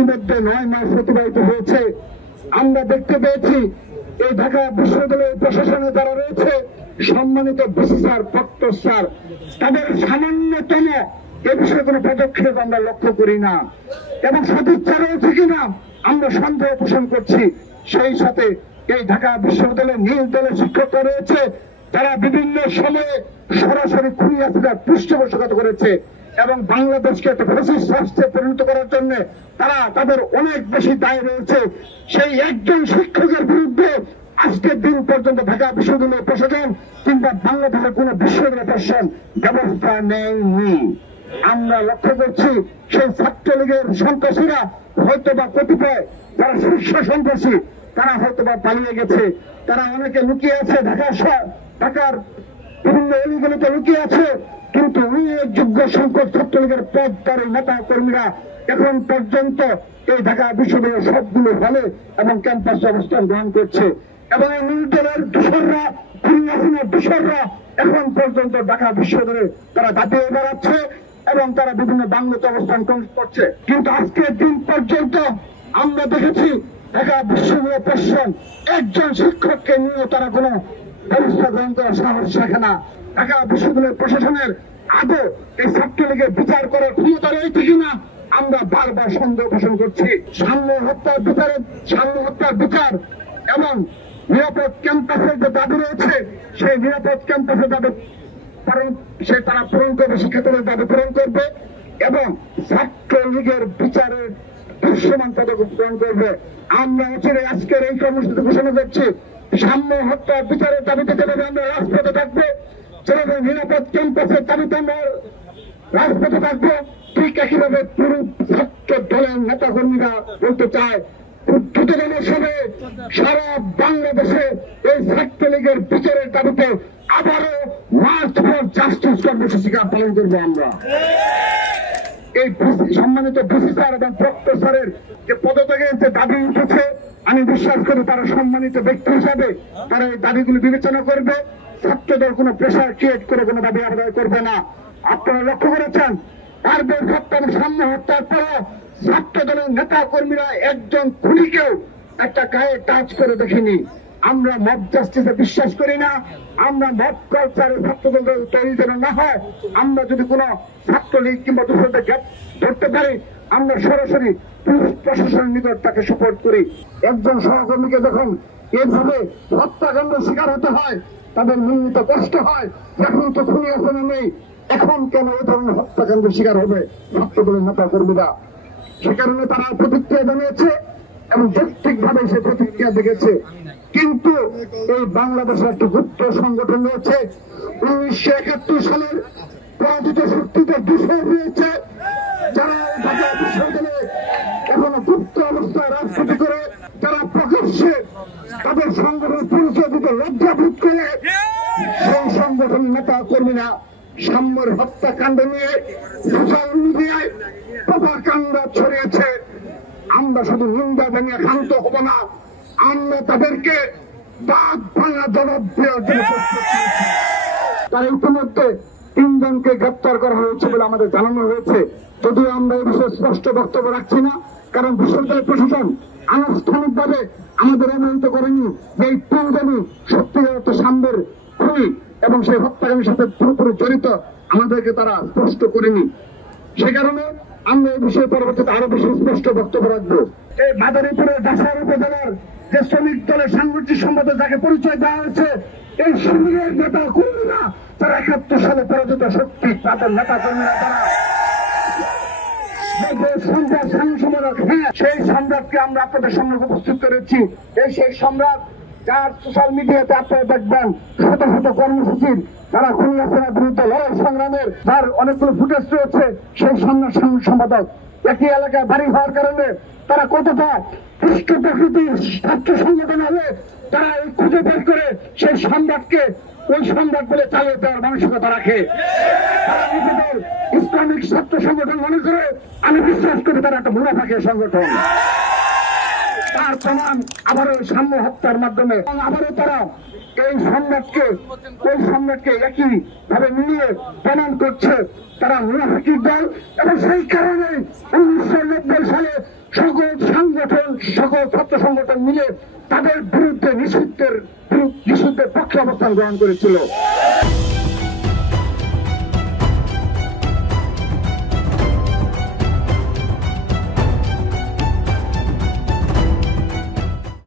ইতিমধ্যে 9 মাস অতিবাহিত হয়েছে। আমরা দেখতে পেয়েছি এই ঢাকা বিশ্ববিদ্যালয়ের প্রশাসনে যারা রয়েছে, সম্মানিত ভিসি স্যার, প্রক্টর স্যার, তাদের সামান্যতম এ বিষয়ে কোনো পদক্ষেপ আমরা লক্ষ্য করি না এবং সদিচ্ছা রয়েছে কিনা আমরা সন্দেহ পোষণ করছি। সেই সাথে এই ঢাকা বিশ্ববিদ্যালয়ের নিজ দলের শিক্ষকরা রয়েছে, তারা বিভিন্ন সময়ে সরাসরি খুনি হাসিনার পৃষ্ঠপোষকতা করেছে এবং বাংলাদেশকে একটা ফ্যাসিস্ট রাষ্ট্রে পরিণত করার জন্য তারা তাদের অনেক বেশি দায় রয়েছে। সেই একজন শিক্ষকের বিরুদ্ধে আজকের দিন পর্যন্ত ঢাকা বিশ্ববিদ্যালয় প্রশাসন কিংবা বাংলাদেশের কোন বিশ্ববিদ্যালয় প্রশাসন ব্যবস্থা নেয়নি। আমরা লক্ষ্য করছি সেই ছাত্রলীগের সন্ত্রাসীরা হয়তোবা কতিপয় যারা শীর্ষ সন্ত্রাসী তারা হয়তোবা পালিয়ে গেছে, তারা অনেকে লুকিয়ে আছে ঢাকার বিভিন্ন অলিগলিতে লুকিয়ে আছে, কিন্তু যোগ্য সংখ্যক ছাত্রলীগের পদধারী নেতা কর্মীরা এখন পর্যন্ত এই ঢাকা বিশ্ববিদ্যালয়ের সবগুলো হলে এবং ক্যাম্পাসে অবস্থান গ্রহণ করছে এবং এই নির্দলের দোসররা, খুনি হাসিনার দোসররা এখন পর্যন্ত ঢাকা বিশ্ববিদ্যালয়ে তারা দাপিয়ে বেড়াচ্ছে এবং তারা বিভিন্ন বাংলাতে অবস্থান করছে। কিন্তু আজকের দিন পর্যন্ত আমরা দেখেছি ঢাকা বিশ্ববিদ্যালয় প্রশাসন একজন শিক্ষককে নিয়ে তারা কোনো ব্যবস্থা গ্রহণ করার সাহস রাখে না। ঢাকা বিশ্ববিদ্যালয় প্রশাসনের আদৌ এই ছাত্রলীগের বিচার করার ক্ষমতা রয়েছে কিনা আমরা বারবার সন্দেহ পোষণ করছি। সাম্য হত্যার বিচার এবং নিরাপদ ক্যাম্পাসের যে দাবি রয়েছে, সেই নিরাপদ ক্যাম্পাসের দাবি তারা পূরণ করবে, শিক্ষার্থীদের দাবি পূরণ করবে এবং ছাত্রলীগের বিচারের দৃশ্যমান পদক্ষেপ গ্রহণ করবে। আমরা অচিরে আজকের এই কর্মসূচি ঘোষণা করছি, সাম্য হত্যা বিচারের দাবিতে যেভাবে আমরা রাজপথে থাকবো, যেভাবে নিরাপদ ক্যাম্পাসের দাবিতে আমরা রাজপথে থাকবো, ঠিক একইভাবে পুরো ছাত্র দলের নেতা কর্মীরা বলতে চায় খুব দ্রুততম সময়ে সারা বাংলাদেশে এই ছাত্রলীগের বিচারের দাবিতে আবারও মার্চ ফর জাস্টিস কর্মসূচি পালন করবো। আমরা এই সম্মানিত ভিসি স্যার এবং প্রক্টর স্যারের যে পদত্যাগের যে দাবি উঠেছে, আমি বিশ্বাস করি তারা সম্মানিত ব্যক্তি হিসাবে তারা এই দাবিগুলি বিবেচনা করবে। ছাত্রদের কোনো প্রেশার ক্রিয়েট করে কোনো দাবি আদায় করবে না। আপনারা লক্ষ্য করেছেন পারভেজ হত্যা এবং সাম্য হত্যার পর ছাত্র দলের নেতা কর্মীরা একজন খুনিকেও একটা গায়ে টাচ করে দেখিনি। আমরা মব জাস্টিসে বিশ্বাস করি না। আমরা মব কালচারে ছাত্রদল তৈরি যেন না হয়, আমরা যদি কোনো ছাত্রলীগ কিংবা দূষণকে ধরতে পারি আমরা সরাসরি পুলিশ প্রশাসনের নিকট তাকে সাপোর্ট করি। একজন সহকর্মীকে যখন এভাবে হত্যাকাণ্ডের শিকার হতে হয় তাদের নিয়মিত কষ্ট হয়। এখন তো খুনি হাসিনা নেই, এখন কেন এই ধরনের হত্যাকাণ্ডের শিকার হবে ছাত্রদলের নেতা কর্মীরা? সে কারণে তারা প্রতিক্রিয়া জানিয়েছে এবং যৌক্তিকভাবে সে প্রতিক্রিয়া দেখেছে। কিন্তু এই বাংলাদেশের একটা গুপ্ত সংগঠন রয়েছে, 1971 সালের পরাজিত শক্তিতে দূষণ রয়েছে, যারা ঢাকা বিশ্ববিদ্যালয়ে এখনো গুপ্ত অবস্থায় রাজনীতি করে, যারা প্রকাশ্যে তাদের সংগঠন পরিচয় দিতে লজ্জাবোধ করে। সেই সংগঠন নেতা কর্মীরা সাম্যের হত্যাকাণ্ড নিয়ে সোশ্যাল মিডিয়ায় প্রপাগান্ডা ছড়িয়েছে। আমরা শুধু নিন্দা জানিয়ে ক্ষান্ত হব না, আমরা তাদেরকে দাঁত ভাঙা জবাব দেওয়ার জন্য প্রস্তুত হয়েছি। তারা ইতিমধ্যে 3 জনকে গ্রেপ্তার করা হয়েছে বলে আমাদের জানানো হয়েছে। যদিও আমরা এই বিষয়ে স্পষ্ট বক্তব্য রাখছি না, কারণ বিশ্ববিদ্যালয় প্রশাসন আনুষ্ঠানিকভাবে আমাদের অবহিত করেনি যে এই 3 জনই সত্যিকার সাম্যের খুনি এবং সেই হত্যাকাণ্ডের সাথে পুরোপুরি জড়িত আমাদেরকে তারা স্পষ্ট করেনি। সে কারণে আমরা এই বিষয়ে পরবর্তীতে আরো বেশি স্পষ্ট বক্তব্য রাখবো। এই মাদারীপুরের ডাসার উপজেলার যে শ্রমিক দলের সাংগঠনিক সম্পাদক যাকে পরিচয় দেওয়া হয়েছে, এই শিবিরের নেতা কর্মীরা তারা 71 সালে পরাজিত শক্তি, তাদের নেতা কর্মীরা তারা সেই সম্রাটকে আমরা আপনাদের সামনে উপস্থিত করেছি। সেই সম্রাট যার সোশ্যাল মিডিয়াতে আপনারা দেখবেন শত শত কর্মসূচির তারা খুনি হাসিনার বিরুদ্ধে লড়াই সংগ্রামের তার অনেকগুলো ফুটেজ রয়েছে। সেই সম্পাদক একই এলাকায় বাড়ি হওয়ার কারণে তারা কতটা সুষ্ঠ প্রকৃতির ছাত্র সংগঠন হবে, তারা খুঁজে বের করে সেই সম্রাটকে ওই সম্রাট বলে চালিয়ে দেওয়ার মানসিকতা রাখে। তারা নিজেদের ইসলামিক ছাত্র সংগঠন মনে করে। আমি বিশ্বাস করি তারা একটা মুনাফাকি সংগঠন। তার প্রমাণ আবারও সাম্য হত্যার মাধ্যমে আবারও তারা এই সম্রাটকে একই ভাবে নিয়ে প্রমাণ করছে তারা মুনাফিকির দল। এবং সেই কারণে 1990 সালে সকল সংগঠন, সকল ছাত্র সংগঠন মিলে তাদের বিরুদ্ধে নিষিদ্ধের পক্ষে অবস্থান গ্রহণ করেছিল।